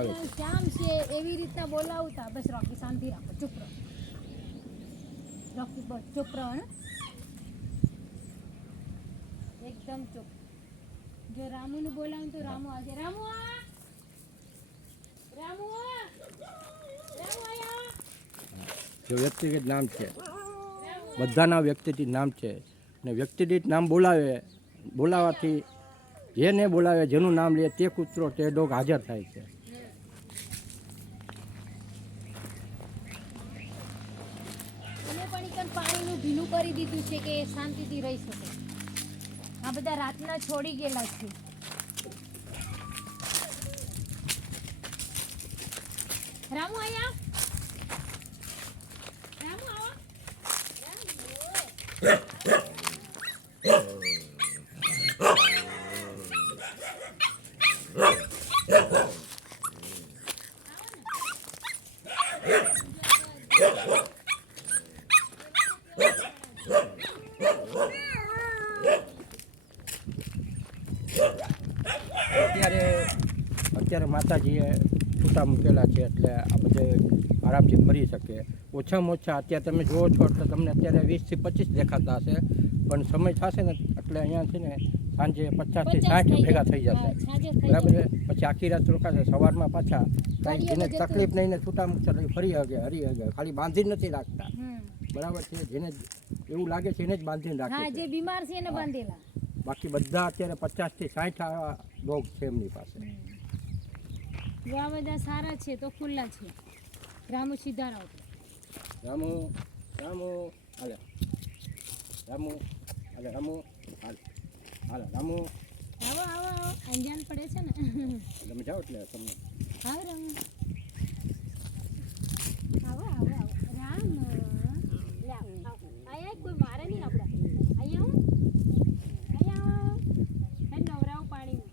આવે છે. શ્યામ છે એવી રીતના બોલાવતા. બસ રોકી શાંતિ રાખો, ચૂપ રહો. રોકી બસ ચૂપ રહો ને, એકદમ ચૂપ. જો રામુને બોલાવું તો રામુ આવશે. રામુ આ, રામુ આ, રામુ આયા. જો વ્યક્તિગત નામ છે, બધાના વ્યક્તિગત નામ છે ને વ્યક્તિગત નામ બોલાવાથી જેને બોલાવે જેનું નામ લે તે કૂતરો તે ડોગ હાજર થાય છે. અને પણ ઈકન પાણીનું ભીનું કરી દીધું છે કે શાંતિથી રહી શકે. આ બધા રાતના છોડી ગયેલા છે. રામુ આયા, રામુ આવો. અત્યારે માતાજીએ છૂટા મૂકેલા છે એટલે આ બધે આરામથી ફરી શકે. ઓછામાં ઓછા અત્યારે તમે જુઓ છો એટલે તમને અત્યારે 20 થી 25 દેખાતા હશે, પણ સમય થશે ને એટલે અહીંયા છે ને સાંજે 50 થી 60 ભેગા થઈ જશે. બરાબર છે. પછી આખી રાત રોકાશે, સવારમાં પાછા કાંઈ જેને તકલીફ નહીં ને છૂટા મૂકશે ફરી હરી હગે. ખાલી બાંધી નથી રાખતા. બરાબર છે. જેને એવું લાગે છે એને જ બાંધીને રાખે. હા, જે બીમાર છે એને બાંધેલા. બાકી બધા અત્યારે 50 થી 60 આવા ડોગ છે એમની પાસે. જો આ બધા સારા છે તો ખુલ્લા છે. રામુ સીધા રાવ. રામુ રામુ હાલે, રામુ હાલે, રામુ હાલે, હાલે રામુ. આવો આવો આવો, અંજાન પડે છે ને. તમે જાઓ એટલે તમને આવો રામ, આવો આવો આવો રામ. લે આવો, આયા કોઈ મારે નહીં આપડા. અહીંયા હું, અહીંયા આવો. હે નવરાવ પાણીમાં.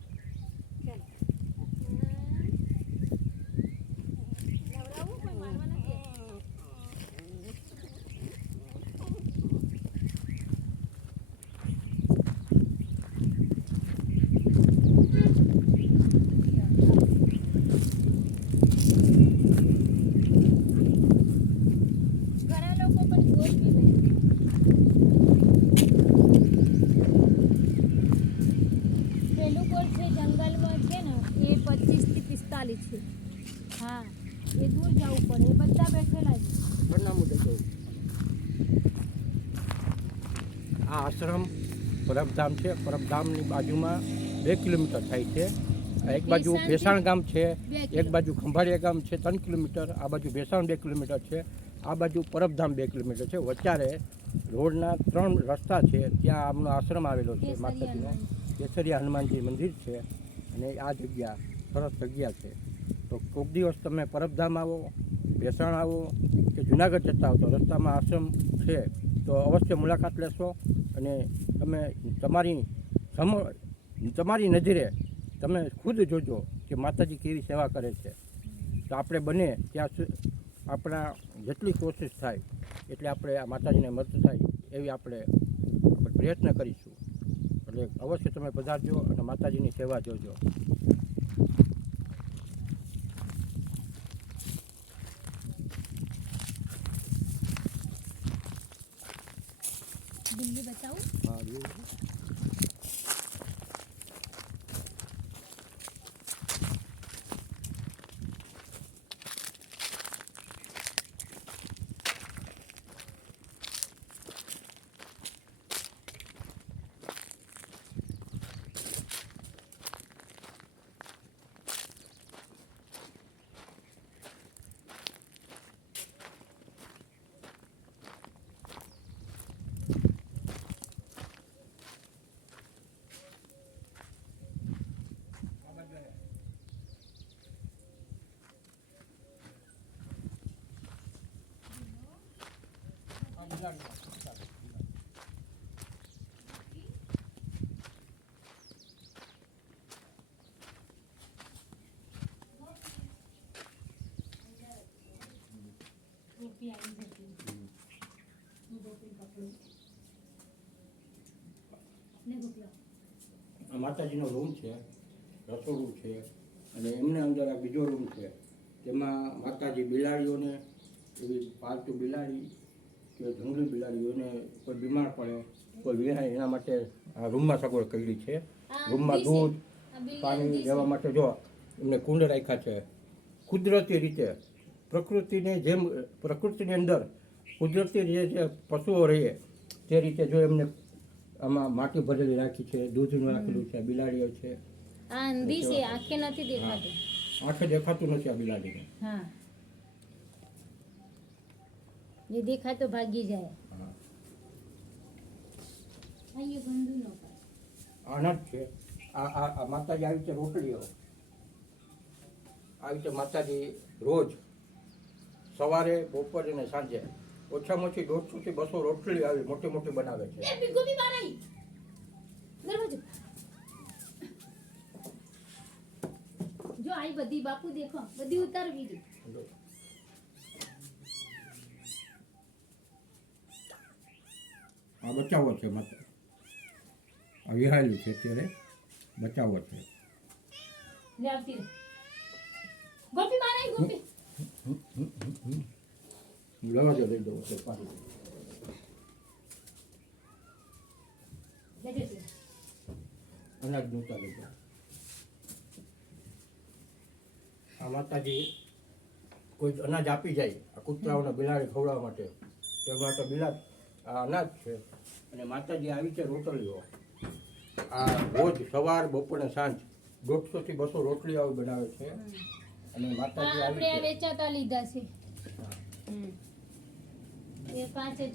ચલો નવરાવું, કોઈ મારવા નથી. ઘણા લોકો પણ ગોળ પીવે. પેલું ગોળ છે જંગલમાં છે ને એ 25 થી 45 છે. હા, એ દૂર જવું પડે. એ બધા બેઠેલા છે. સરનામું દઈ દઉં. આ આશ્રમ પરબધામ છે. પરબધામની બાજુમાં 2 કિલોમીટર થાય છે. એક બાજુ ભેસાણ ગામ છે, એક બાજુ ખંભાળિયા ગામ છે 3 કિલોમીટર, આ બાજુ ભેસાણ 2 કિલોમીટર છે, આ બાજુ પરબધામ 2 કિલોમીટર છે. વચ્ચારે રોડના 3 રસ્તા છે. ત્યાં આમનો આશ્રમ આવેલો છે માતાજીનો. કેસરિયા હનુમાનજી મંદિર છે અને આ જગ્યા સરસ જગ્યા છે. તો કોઈક દિવસ તમે પરબધામ આવો, ભેસાણ આવો કે જુનાગઢ જતા હો તો રસ્તામાં આશ્રમ છે તો અવશ્ય મુલાકાત લેશો અને તમે તમારી નજરે તમે ખુદ જોજો કે માતાજી કેવી સેવા કરે છે. તો આપણે બને ત્યાં આપણા જેટલી કોશિશ થાય એટલે આપણે આ માતાજીને મદદ થાય એવી આપણે પ્રયત્ન કરીશું. એટલે અવશ્ય તમે પધારજો અને માતાજીની સેવા જોજો. બિલ્લી બતાવું. હા, માતાજીનો રૂમ છે, રસોડું છે અને એમને અંદર આ બીજો રૂમ છે તેમાં માતાજી બિલાડીઓને એવી પાલતુ બિલાડી કે જંગલી બિલાડીઓને કોઈ બીમાર પડે કોઈ વિહાય એના માટે આ રૂમમાં સગવડ કરી છે. રૂમમાં દૂધ પાણી લેવા માટે જો એમને કુંડ રાખ્યા છે. કુદરતી રીતે પ્રકૃતિની અંદર કુદરતી જે પશુઓ રહે તે રીતે જો એમને આમાં માટી ભરેલી રાખી છે, દૂધનું રાખેલું છે, બિલાડીઓ છે. આ અંધી છે, આંખે નથી દેખાતું. આંખે દેખાતું નથી આ બિલાડીને. હા, જે દેખાય તો ભાગી જાય. હા. અહીંયા ગંદુ ન કરે. આના જ છે. આ માતાજી આવી રીતે રોટલીઓ આવી રીતે માતાજી રોજ સવારે બપોરે ને સાંજે ઓછામાં ઓછી 150 થી 200 રોટલી આવી મોટી મોટી બનાવે છે. જો આઈ બધી બાપુ દેખો, બધી ઉતારવી દે. આ બચાવો છે માતા, આ વિહાયેલી છે અત્યારે બચાવો છે. લે આવતી રે. ગોપી બહાર આઈ, ગોપી. દરવાજો લઈ દઉં છે પાછી. લેજે તું. અનાજ નહોતા લઈ દઉં. આ માતાજી કોઈ અનાજ આપી જાય આ કૂતરાઓને બિલાડી ખવડાવવા માટે તે માટે આ અનાજ છે. અને માતાજી આવી છે રોટલીઓ આ રોજ સવાર બપોરે સાંજ 150 થી 200 રોટલીઓ આવી બનાવે છે. અને માતાજી આવી આપણે આ છે વેચાતા લીધા છે. એ 5000